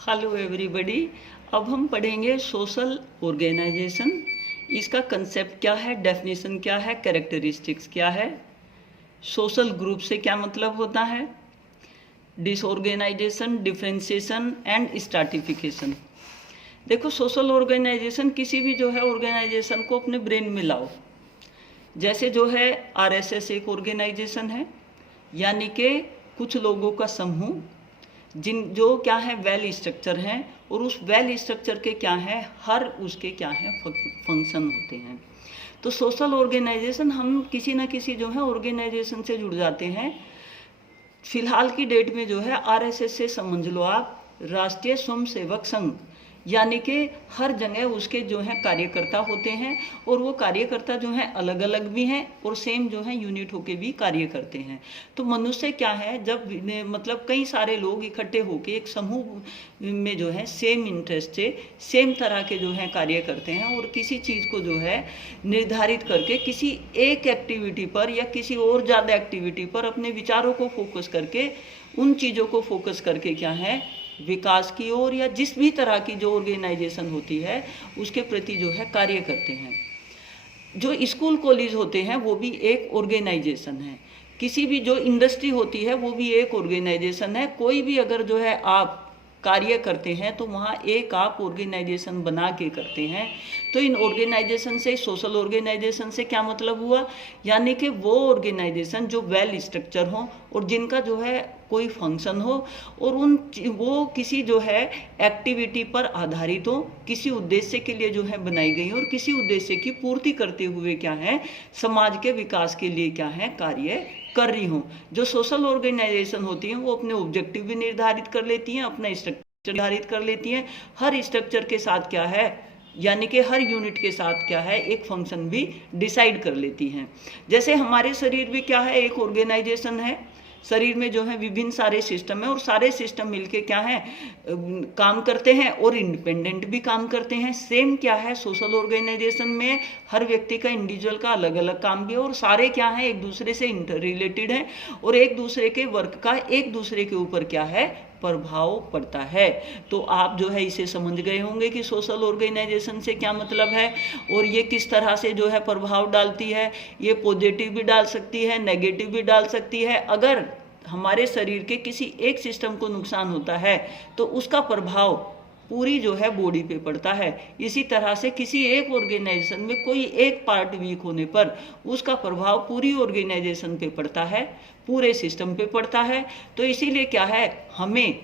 Hello everybody. अब हम पढ़ेंगे सोशल ऑर्गेनाइजेशन। इसका कंसेप्ट क्या है, डेफिनेशन क्या है, कैरेक्टरिस्टिक्स क्या है, सोशल ग्रुप से क्या मतलब होता है, डिसऑर्गेनाइजेशन, डिफरेंशिएशन एंड स्ट्रैटिफिकेशन। देखो, सोशल ऑर्गेनाइजेशन किसी भी जो है ऑर्गेनाइजेशन को अपने ब्रेन में लाओ। जैसे जो है आरएसएस एक ऑर्गेनाइजेशन है, यानी कि कुछ लोगों का समूह जो क्या है वेल स्ट्रक्चर हैं, और उस वेल स्ट्रक्चर के क्या है हर उसके क्या है फंक्शन होते हैं। तो सोशल ऑर्गेनाइजेशन हम किसी न किसी जो है ऑर्गेनाइजेशन से जुड़ जाते हैं। फिलहाल की डेट में जो है आरएसएस से समझ लो आप, राष्ट्रीय स्वयंसेवक संघ, यानी कि हर जगह उसके जो है कार्यकर्ता होते हैं, और वो कार्यकर्ता जो है अलग अलग भी हैं और सेम जो है यूनिट होके भी कार्य करते हैं। तो मनुष्य क्या है, जब मतलब कई सारे लोग इकट्ठे होके एक समूह में जो है सेम इंटरेस्ट से सेम तरह के जो है कार्य करते हैं, और किसी चीज़ को जो है निर्धारित करके किसी एक एक्टिविटी पर या किसी और ज़्यादा एक्टिविटी पर अपने विचारों को फोकस करके, उन चीज़ों को फोकस करके क्या है विकास की ओर या जिस भी तरह की जो ऑर्गेनाइजेशन होती है उसके प्रति जो है कार्य करते हैं। जो स्कूल कॉलेज होते हैं वो भी एक ऑर्गेनाइजेशन है। किसी भी जो इंडस्ट्री होती है वो भी एक ऑर्गेनाइजेशन है। कोई भी अगर जो है आप कार्य करते हैं तो वहाँ एक आप ऑर्गेनाइजेशन बना के करते हैं। तो इन ऑर्गेनाइजेशन से, सोशल ऑर्गेनाइजेशन से क्या मतलब हुआ, यानी कि वो ऑर्गेनाइजेशन जो वेल स्ट्रक्चर हो और जिनका जो है कोई फंक्शन हो, और वो किसी जो है एक्टिविटी पर आधारित हो, किसी उद्देश्य के लिए जो है बनाई गई हो, और किसी उद्देश्य की पूर्ति करते हुए क्या है समाज के विकास के लिए क्या है कार्य कर रही हूँ। जो सोशल ऑर्गेनाइजेशन होती हैं वो अपने ऑब्जेक्टिव भी निर्धारित कर लेती हैं, अपना स्ट्रक्चर निर्धारित कर लेती हैं, हर स्ट्रक्चर के साथ क्या है, यानी कि हर यूनिट के साथ क्या है एक फंक्शन भी डिसाइड कर लेती हैं। जैसे हमारे शरीर भी क्या है एक ऑर्गेनाइजेशन है। शरीर में जो है विभिन्न सारे सिस्टम है, और सारे सिस्टम मिलके क्या है काम करते हैं और इंडिपेंडेंट भी काम करते हैं। सेम क्या है सोशल ऑर्गेनाइजेशन में हर व्यक्ति का इंडिविजुअल का अलग अलग काम भी है, और सारे क्या है एक दूसरे से इंटर रिलेटेड है, और एक दूसरे के वर्क का एक दूसरे के ऊपर क्या है प्रभाव पड़ता है। तो आप जो है इसे समझ गए होंगे कि सोशल ऑर्गेनाइजेशन से क्या मतलब है, और ये किस तरह से जो है प्रभाव डालती है। ये पॉजिटिव भी डाल सकती है, नेगेटिव भी डाल सकती है। अगर हमारे शरीर के किसी एक सिस्टम को नुकसान होता है तो उसका प्रभाव पूरी जो है बॉडी पे पड़ता है। इसी तरह से किसी एक ऑर्गेनाइजेशन में कोई एक पार्ट वीक होने पर उसका प्रभाव पूरी ऑर्गेनाइजेशन पे पड़ता है, पूरे सिस्टम पे पड़ता है। तो इसीलिए क्या है हमें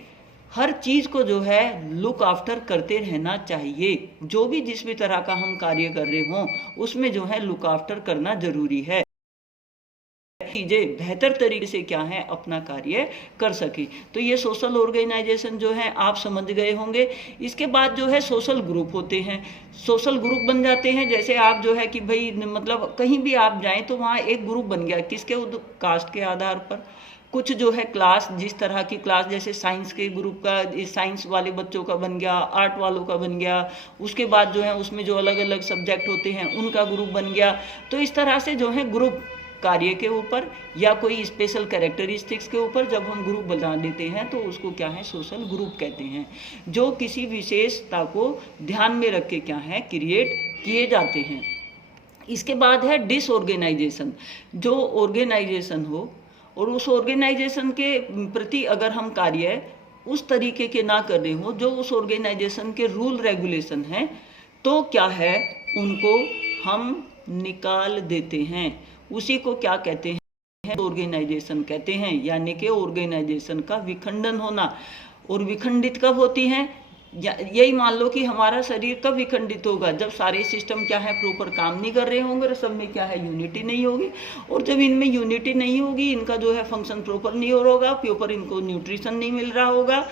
हर चीज़ को जो है लुक आफ्टर करते रहना चाहिए। जो भी जिस भी तरह का हम कार्य कर रहे हों उसमें जो है लुक आफ्टर करना जरूरी है, चीजें बेहतर तरीके से क्या है अपना कार्य कर सके। तो ये सोशल ऑर्गेनाइजेशन जो है आप समझ गए होंगे। इसके बाद जो है सोशल ग्रुप होते हैं, सोशल ग्रुप बन जाते हैं। जैसे आप जो है कि भाई मतलब कहीं भी आप जाएं तो वहाँ एक ग्रुप बन गया, किसके कास्ट के आधार पर। कुछ जो है क्लास, जिस तरह की क्लास, जैसे साइंस के ग्रुप का साइंस वाले बच्चों का बन गया, आर्ट वालों का बन गया, उसके बाद जो है उसमें जो अलग अलग सब्जेक्ट होते हैं उनका ग्रुप बन गया। तो इस तरह से जो है ग्रुप कार्य के ऊपर या कोई स्पेशल कैरेक्टरिस्टिक्स के ऊपर जब हम ग्रुप बना देते हैं तो उसको क्या है सोशल ग्रुप कहते हैं, जो किसी विशेषता को ध्यान में रख के क्या है क्रिएट किए जाते हैं। इसके बाद है डिसऑर्गेनाइजेशन। जो ऑर्गेनाइजेशन हो और उस ऑर्गेनाइजेशन के प्रति अगर हम कार्य उस तरीके के ना कर रहे हो जो उस ऑर्गेनाइजेशन के रूल रेगुलेशन हैं, तो क्या है उनको हम निकाल देते हैं। उसी को क्या कहते हैं ऑर्गेनाइजेशन कहते हैं, यानी कि ऑर्गेनाइजेशन का विखंडन होना। और विखंडित कब होती हैं, यही मान लो कि हमारा शरीर कब विखंडित होगा, जब सारे सिस्टम क्या है प्रॉपर काम नहीं कर रहे होंगे और सब में क्या है यूनिटी नहीं होगी। और जब इनमें यूनिटी नहीं होगी, इनका जो है फंक्शन प्रॉपर नहीं हो रहा होगा, प्रॉपर इनको न्यूट्रिशन नहीं मिल रहा होगा,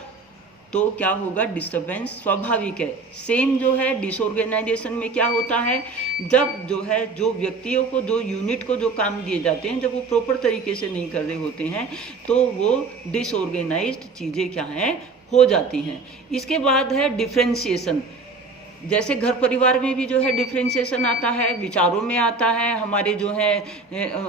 तो क्या होगा डिस्टर्बेंस स्वाभाविक है। सेम जो है डिसऑर्गेनाइजेशन में क्या होता है, जब जो है जो व्यक्तियों को जो यूनिट को जो काम दिए जाते हैं जब वो प्रॉपर तरीके से नहीं कर रहे होते हैं तो वो डिसऑर्गेनाइज्ड चीज़ें क्या हैं हो जाती हैं। इसके बाद है डिफरेंशिएशन। जैसे घर परिवार में भी जो है डिफ्रेंशिएशन आता है, विचारों में आता है, हमारे जो है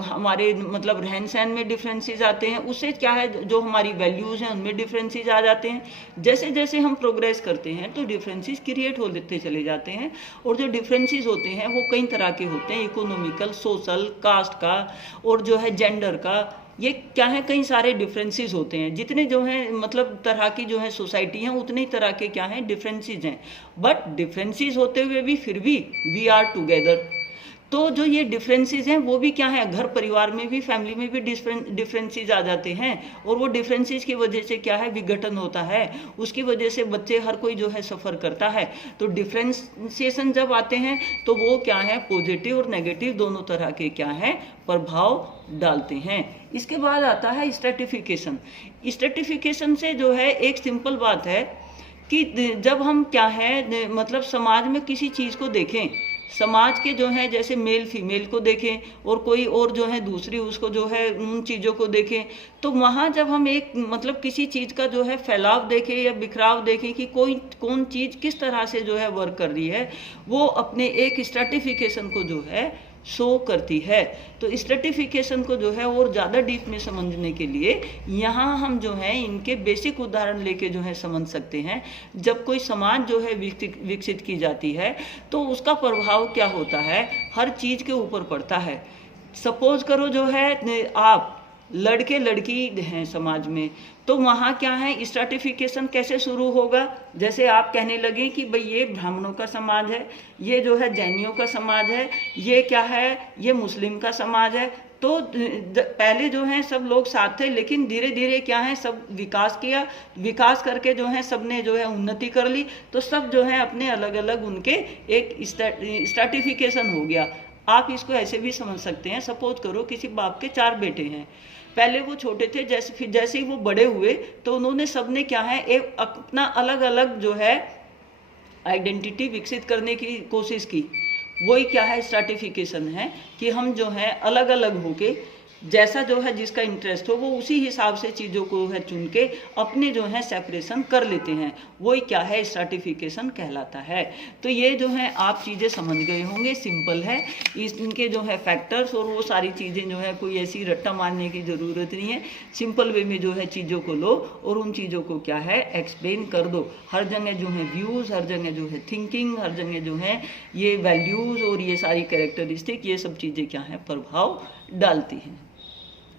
हमारे मतलब रहन सहन में डिफरेंसेस आते हैं, उससे क्या है जो हमारी वैल्यूज़ हैं उनमें डिफरेंसेस आ जाते हैं। जैसे जैसे हम प्रोग्रेस करते हैं तो डिफरेंसेस क्रिएट होते चले जाते हैं, और जो डिफरेंसेस होते हैं वो कई तरह के होते हैं, इकोनॉमिकल, सोशल, कास्ट का और जो है जेंडर का, ये क्या है कई सारे डिफरेंसेस होते हैं। जितने जो हैं मतलब तरह की जो है सोसाइटी हैं उतने ही तरह के क्या हैं डिफरेंसेस हैं, बट डिफरेंसेस होते हुए भी फिर भी वी आर टुगेदर। तो जो ये डिफरेंसेस हैं वो भी क्या है, घर परिवार में भी, फैमिली में भी डिफरेंसेस आ जाते हैं, और वो डिफरेंसेस की वजह से क्या है विघटन होता है, उसकी वजह से बच्चे हर कोई जो है सफ़र करता है। तो डिफरेंशिएशन जब आते हैं तो वो क्या है पॉजिटिव और नेगेटिव दोनों तरह के क्या है प्रभाव डालते हैं। इसके बाद आता है स्ट्रेटिफिकेशन। स्ट्रेटिफिकेशन से जो है एक सिंपल बात है कि जब हम क्या है मतलब समाज में किसी चीज़ को देखें, समाज के जो है जैसे मेल फीमेल को देखें और कोई और जो है दूसरी उसको जो है उन चीज़ों को देखें, तो वहाँ जब हम एक मतलब किसी चीज़ का जो है फैलाव देखें या बिखराव देखें कि कोई कौन चीज़ किस तरह से जो है वर्क कर रही है, वो अपने एक स्ट्रेटिफिकेशन को जो है शो करती है। तो स्ट्रेटिफिकेशन को जो है और ज़्यादा डीप में समझने के लिए यहाँ हम जो है इनके बेसिक उदाहरण लेके जो है समझ सकते हैं। जब कोई समाज जो है विकसित की जाती है तो उसका प्रभाव क्या होता है, हर चीज़ के ऊपर पड़ता है। सपोज करो जो है आप लड़के लड़की हैं समाज में, तो वहाँ क्या है स्ट्रेटिफिकेशन कैसे शुरू होगा, जैसे आप कहने लगे कि भाई ये ब्राह्मणों का समाज है, ये जो है जैनियों का समाज है, ये क्या है ये मुस्लिम का समाज है। तो पहले जो है सब लोग साथ थे, लेकिन धीरे धीरे क्या है सब विकास किया, विकास करके जो है सब ने जो है उन्नति कर ली, तो सब जो है अपने अलग अलग उनके एक स्ट्रेटिफिकेशन हो गया। आप इसको ऐसे भी समझ सकते हैं, सपोज करो किसी बाप के 4 बेटे हैं, पहले वो छोटे थे, जैसे ही वो बड़े हुए तो उन्होंने सबने क्या है एक अपना अलग अलग जो है आइडेंटिटी विकसित करने की कोशिश की। वही क्या है स्ट्रेटिफिकेशन है कि हम जो है अलग अलग होके जैसा जो है जिसका इंटरेस्ट हो वो उसी हिसाब से चीज़ों को है चुन के अपने जो है सेपरेशन कर लेते हैं, वही क्या है स्ट्रेटिफिकेशन कहलाता है। तो ये जो है आप चीज़ें समझ गए होंगे, सिंपल है, इनके जो है फैक्टर्स और वो सारी चीज़ें जो है कोई ऐसी रट्टा मारने की ज़रूरत नहीं है, सिंपल वे में जो है चीज़ों को लो और उन चीज़ों को क्या है एक्सप्लेन कर दो। हर जगह जो है व्यूज़, हर जगह जो है थिंकिंग, हर जगह जो है ये वैल्यूज़ और ये सारी कैरेक्टरिस्टिक, ये सब चीज़ें क्या है प्रभाव डालती हैं।